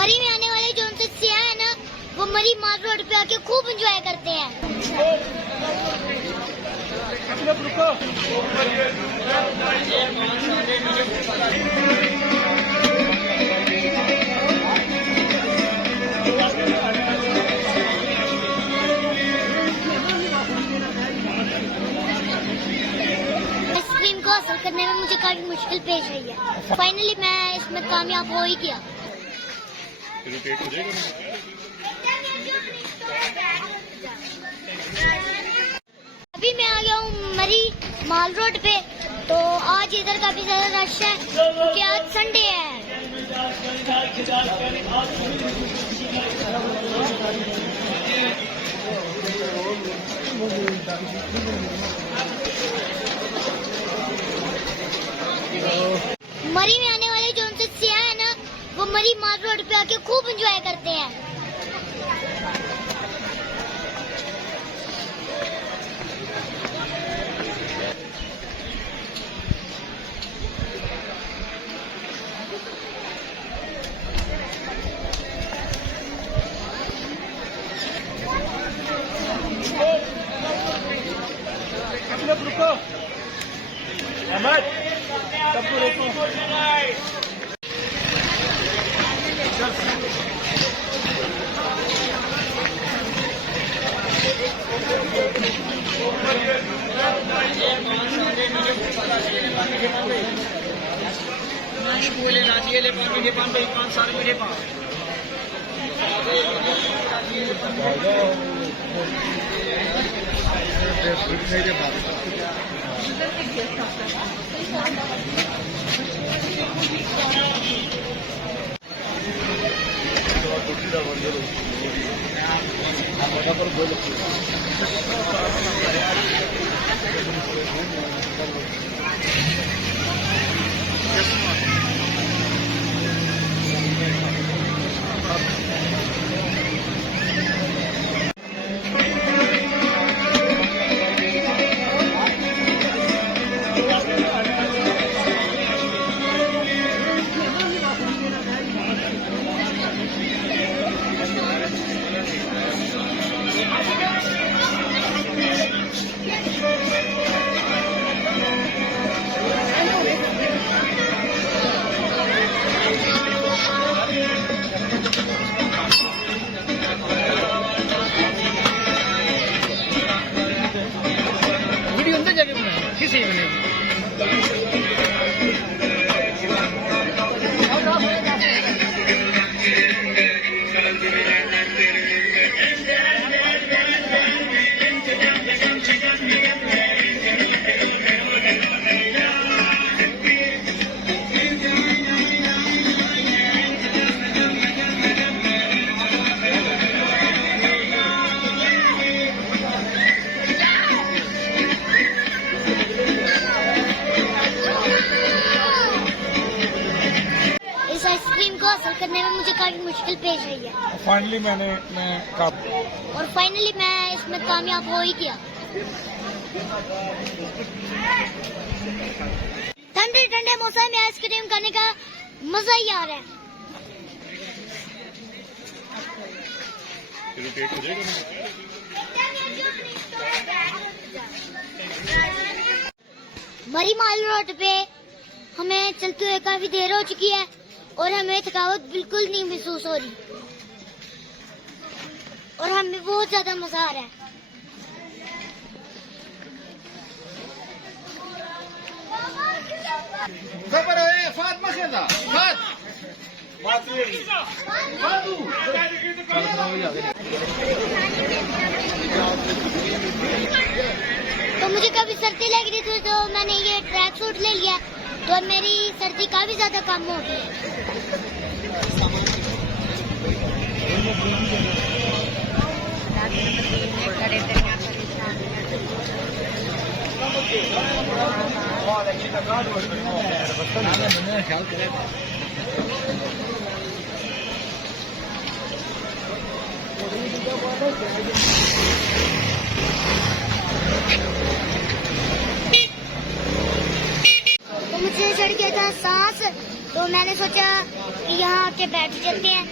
मरी में आने वाले जो उनसे सियाह है ना, वो मरी माल रोड पे आके खूब एंजॉय करते हैं। आइसक्रीम को हासिल करने में मुझे काफी मुश्किल पेश आई है। फाइनली मैं इसमें कामयाब हो ही गया। अभी मैं आ गया हूँ मरी माल रोड पे। तो आज इधर काफी ज्यादा रश है क्योंकि आज संडे है। मरी में आने वाले जो उनसे सियाह है ना, वो मरी माल रोड पे आके खूब एंजॉय करते हैं। अहमद, सबको रोको। बोले नाचिए ले पान मीठे पान भाई 5 साल मीठे पान हासिल करने में मुझे काफी मुश्किल पेश आई है। फाइनली और फाइनली मैं इसमें कामयाब हो ही गया। ठंडे ठंडे मौसम में आइसक्रीम खाने का मजा ही आ रहा है। मरी माल रोड पे हमें चलते हुए काफी देर हो चुकी है और हमें थकावट बिल्कुल नहीं महसूस हो रही और हमें बहुत ज्यादा मजा आ रहा है। तो मुझे काफी सर्दी लग रही थी तो मैंने ये ट्रैक सूट ले लिया तो मेरी सर्दी काफी ज्यादा कम हो गई तो मुझे चढ़ गया था सांस तो मैंने सोचा यहाँ आके बैठ जाते हैं।